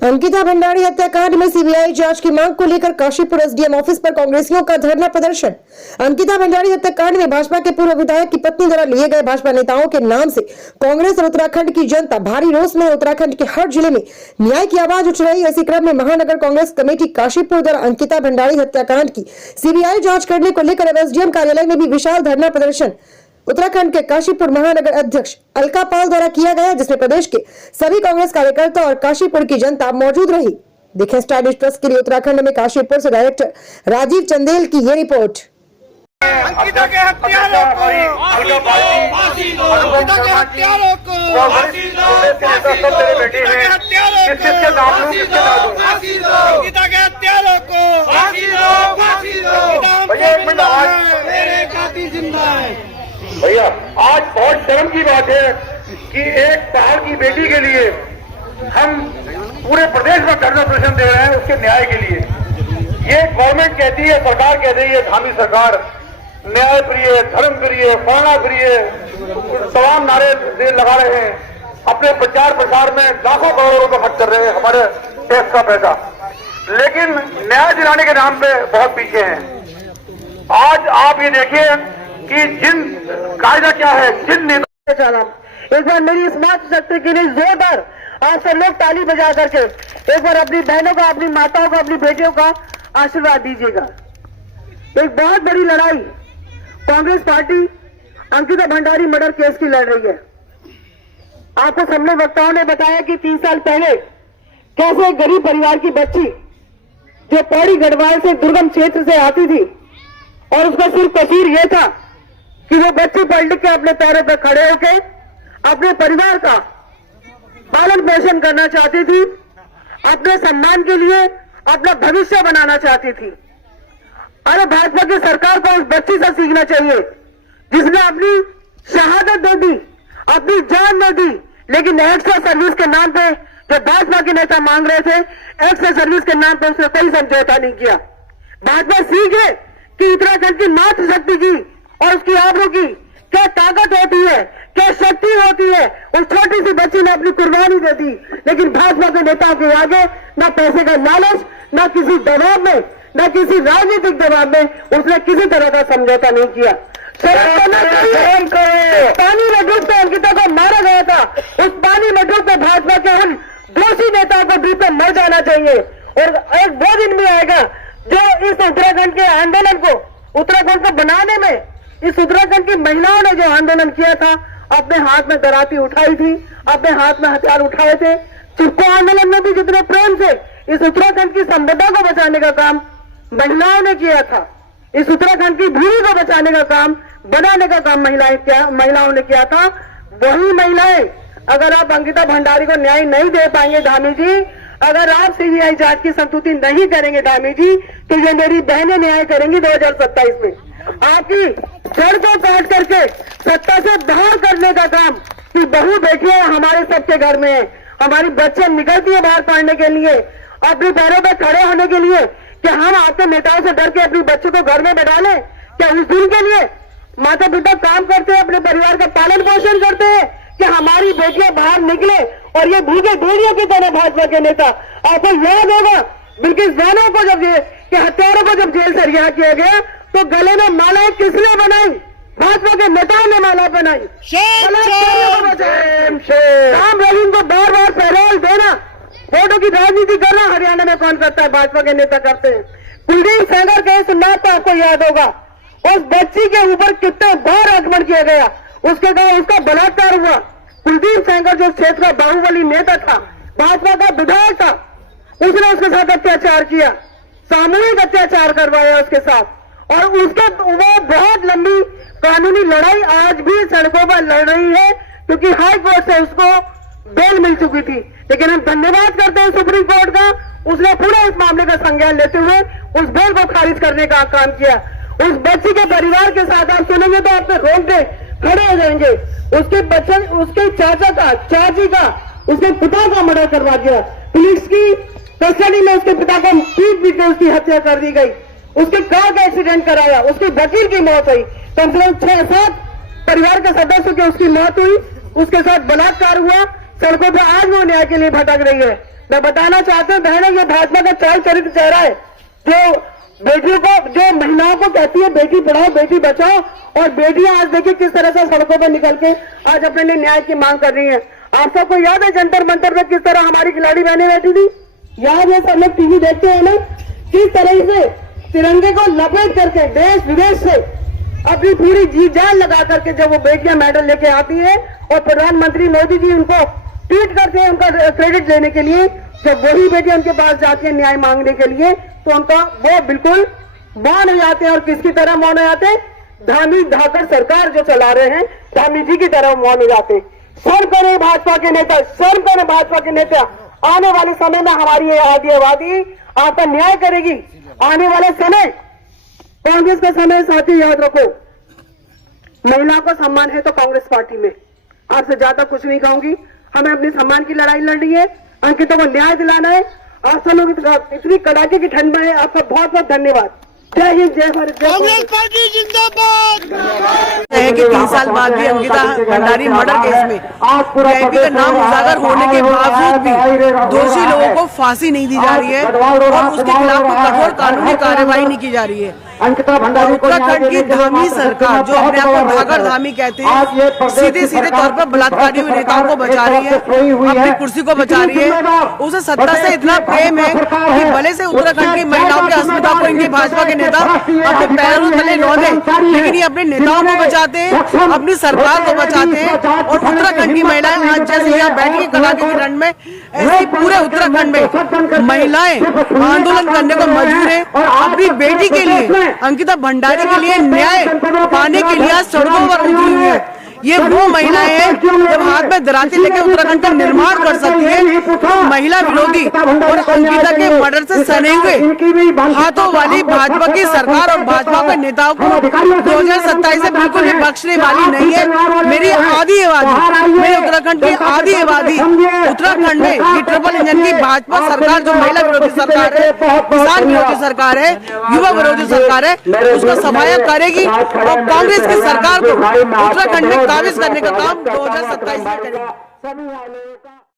अंकिता भंडारी हत्याकांड में सीबीआई जांच की मांग को लेकर काशीपुर एसडीएम ऑफिस पर कांग्रेसियों का धरना प्रदर्शन। अंकिता भंडारी हत्याकांड में भाजपा के पूर्व विधायक की पत्नी द्वारा लिए गए भाजपा नेताओं के नाम से कांग्रेस और उत्तराखंड की जनता भारी रोष में उत्तराखंड के हर जिले में न्याय की आवाज उठ रही। इसी क्रम में महानगर कांग्रेस कमेटी काशीपुर द्वारा अंकिता भंडारी हत्याकांड की सीबीआई जांच करने को लेकर एसडीएम कार्यालय में भी विशाल धरना प्रदर्शन उत्तराखंड के काशीपुर महानगर अध्यक्ष अलका पाल द्वारा किया गया, जिसमें प्रदेश के सभी कांग्रेस कार्यकर्ता और काशीपुर की जनता मौजूद रही। देखें स्टार न्यूज़ प्लस के लिए उत्तराखंड में काशीपुर से डायरेक्टर राजीव चंदेल की ये रिपोर्ट। अंकिता के हत्यारों को फांसी दो, अंकिता के हत्यारों को फांसी दो, अंकिता के हत्यारों को फांसी दो, अंकिता के हत्यारों को फांसी दो, फांसी दो। भैया एक मिनट, आज मेरे कातिल जिंदा है। भैया आज बहुत शर्म की बात है कि एक पहाड़ की बेटी के लिए हम पूरे प्रदेश में धरना प्रदर्शन दे रहे हैं उसके न्याय के लिए। ये गवर्नमेंट कहती है, सरकार कहती है, धामी सरकार न्याय प्रिय, धर्म प्रिय, फलाना प्रिय, तमाम नारे लगा रहे हैं। अपने प्रचार प्रसार में लाखों करोड़ों रुपए खर्च कर रहे हैं हमारे टैक्स का पैसा, लेकिन न्याय दिलाने के नाम पे बहुत पीछे हैं। आज आप ये देखिए कि जिन कायदा क्या है, जिन नेता एक बार मेरी इस मातृशक्ति के लिए जोरदार आप सब लोग ताली बजा करके एक बार अपनी बहनों का, अपनी माताओं का, अपनी बेटियों का आशीर्वाद दीजिएगा। एक बहुत बड़ी लड़ाई Congress party Ankita Bhandari murder case की लड़ रही है। आपको सबने वक्ताओं ने बताया कि 3 साल पहले कैसे एक गरीब परिवार की बच्ची जो पौड़ी गढ़वाल से दुर्गम क्षेत्र से आती थी और उसका सिर्फ कसूर यह था कि वो बच्चे पढ़ लिख के अपने पैरों पर खड़े होकर अपने परिवार का पालन पोषण करना चाहती थी, अपने सम्मान के लिए अपना भविष्य बनाना चाहती थी। अरे भाजपा की सरकार को उस बच्ची से सीखना चाहिए जिसने अपनी शहादत दे दी, अपनी जान दे दी, लेकिन एक्स्ट्रा सर्विस के नाम पे जो भाजपा के नेता मांग रहे थे, एक्स्ट्रा सर्विस के नाम पे उसने कोई समझौता नहीं किया। भाजपा सीखे कि उत्तराखंड की मातृशक्ति की और उसकी आबरू की क्या ताकत होती है, क्या शक्ति होती है। उस छोटी सी बच्ची ने अपनी कुर्बानी दे दी, लेकिन भाजपा के नेताओं के आगे न पैसे का लालच, न किसी दबाव में, न किसी राजनीतिक दबाव में उसने किसी तरह का समझौता नहीं किया। पानी में डूबते अंकिता को मारा गया था, उस पानी में डूबते भाजपा के उन दोषी नेताओं को डूबते मर जाना चाहिए। और एक वो दिन भी आएगा जो इस उत्तराखंड के आंदोलन को, उत्तराखंड को बनाने में इस उत्तराखंड की महिलाओं ने जो आंदोलन किया था, अपने हाथ में दराती उठाई थी, अपने हाथ में हथियार उठाए थे। चिपको आंदोलन में भी जितने प्रेम से इस उत्तराखंड की संपदा को बचाने का काम महिलाओं ने किया था, इस उत्तराखंड की भूमि को बचाने का काम, बनाने का काम महिलाओं ने किया था। वही महिलाएं, अगर आप अंकिता भंडारी को न्याय नहीं दे पाएंगे धामी जी, अगर आप सीबीआई जांच की संतुष्टि नहीं करेंगे धामी जी, तो ये मेरी बहनें न्याय करेंगी 2027 में। आपकी जड़ को काट करके सत्ता से बाहर करने का काम कि बहू बेटियां हमारे सबके घर में है, हमारी बच्चे निकलती है बाहर पढ़ने के लिए, अपने पैरों पर खड़े होने के लिए। क्या हम आपके नेताओं से डर के अपनी बच्चों को घर में बैठा लें? क्या उस दिन के लिए माता पिता काम करते हैं, अपने परिवार का पालन पोषण करते हैं कि हमारी बेटियां बाहर निकले और ये भूखे भेड़ियों की तरह भाजपा के नेता? आपको याद होगा बिल्किस बानो को जब हत्यारों को जब जेल से रिहा किया गया तो गले में मालाएं किसने बनाई? भाजपा के नेताओं ने माला बनाई। राम रहीम को बार बार पैरोल देना, फोटो की राजनीति करना हरियाणा में कौन करता है? भाजपा के नेता करते हैं। कुलदीप सेंगर के सुनना तो आपको याद होगा, उस बच्ची के ऊपर कितने बार आक्रमण किया गया, उसके बाद उसका बलात्कार हुआ। कुलदीप सेंगर जो क्षेत्र का बाहुबली नेता था, भाजपा का विधायक था, उसने उसके साथ अत्याचार किया, सामूहिक अत्याचार करवाया उसके साथ। और उसके वो बहुत लंबी कानूनी लड़ाई आज भी सड़कों पर लड़ रही है, क्योंकि हाई कोर्ट से उसको बेल मिल चुकी थी। लेकिन हम धन्यवाद करते हैं सुप्रीम कोर्ट का, उसने पूरा इस मामले का संज्ञान लेते हुए उस बेल को खारिज करने का काम किया। उस बच्ची के परिवार के साथ आप सुनेंगे तो आपके रोंगटे खड़े हो जाएंगे। उसके बच्चे, उसके चाचा का, चाची का, उसके पिता का मर्डर करवा दिया। पुलिस की कस्टडी में उसके पिता को पीट के उसकी हत्या कर दी गई, उसके कार का एक्सीडेंट कराया, उसके वकील की मौत हुई, कम से कम 6-7 परिवार के सदस्यों की उसकी मौत हुई, उसके साथ बलात्कार हुआ। सड़कों पर आज वो न्याय के लिए भटक रही है। मैं बताना चाहता हूँ बहनों, ये भाजपा का चाल चरित्र चेहरा है जो बेटियों को, जो महिलाओं को कहती है बेटी पढ़ाओ बेटी बचाओ, और बेटियां आज देखिए किस तरह से सड़कों पर निकल के आज अपने लिए न्याय की मांग कर रही हैं। आप सबको याद है जंतर मंतर पे किस तरह हमारी खिलाड़ी बहनें बैठी थी? याद है, सब लोग टीवी देखते हैं ना, किस तरह से तिरंगे को लपेट करके देश विदेश से अपनी पूरी जी जान लगा करके जब वो बेटियां मेडल लेके आती है और प्रधानमंत्री मोदी जी उनको ट्वीट करते हैं उनका क्रेडिट लेने के लिए, जब वही बेटियां उनके पास जाती है न्याय मांगने के लिए तो उनका वो बिल्कुल मौन हो जाते हैं। और किसकी तरह मौन हो जाते हैं? धामी धाकर सरकार जो चला रहे हैं धामी जी की तरह मौन हो जाते हैं। शर्म करें भाजपा के नेता, शर्म करें भाजपा के नेता। आने वाले समय में हमारी ये आदिवादी आपका न्याय करेगी। आने वाले समय कांग्रेस का समय साथी याद रखो, महिलाओं का सम्मान है तो कांग्रेस पार्टी में। आपसे ज्यादा कुछ नहीं कहूंगी। हमें अपने सम्मान की लड़ाई लड़नी है, अंकिता को न्याय दिलाना है। आप सब लोग इतनी कड़ाके की ठंड में है, आपका बहुत बहुत धन्यवाद। जय हिंद, जय भारत, कांग्रेस पार्टी जिंदाबाद। है कि 3 साल बाद भी अंकिता भंडारी मर्डर केस में वीआईपी का नाम उजागर होने के बावजूद भी दोषी लोगों को फांसी नहीं दी जा रही है और उसके खिलाफ कोई कठोर कानूनी कार्रवाई नहीं की जा रही है। उत्तराखंड की धामी सरकार जो अपने आप को धाकर धामी कहते हैं, सीधे सीधे तौर पर बलात्कारी हुए नेताओं को बचा रही है, अपनी कुर्सी को बचा रही है। उसे सत्ता से इतना प्रेम है कि भले से उत्तराखंड की महिलाओं की अस्मिता को इनके भाजपा के नेता अपने पैरों तले रौंदे, लेकिन ये अपने नेताओं को बचाते हैं, अपनी सरकार को बचाते हैं। और उत्तराखंड की महिलाएं आज जैसे यहाँ बैठ के कड़ाके की ठंड में, ऐसे पूरे उत्तराखंड में महिलाएं आंदोलन करने को मजबूर है अपनी बेटी के लिए, अंकिता भंडारी के लिए न्याय पाने के लिए सड़कों पर उतरी हुई है। ये वो महिलाएं हैं जब हाथ में दराती लेके उत्तराखंड का निर्माण कर सकती है। महिला विरोधी और अंकिता के मर्डर से सने हुए हाथों वाली भाजपा की सरकार और भाजपा के नेताओं को 2027 से बिल्कुल भी बख्शने वाली नहीं है। मेरी आधी आबादी, मेरे उत्तराखंड की आधी आबादी उत्तराखंड में ये ट्रिपल इंजन की भाजपा सरकार जो महिला विरोधी सरकार है, किसान विरोधी सरकार है, युवा विरोधी सरकार है, उसका सफाया करेगी और कांग्रेस की सरकार को उत्तराखंड में काबिज करने का काम 2027 में करेगी।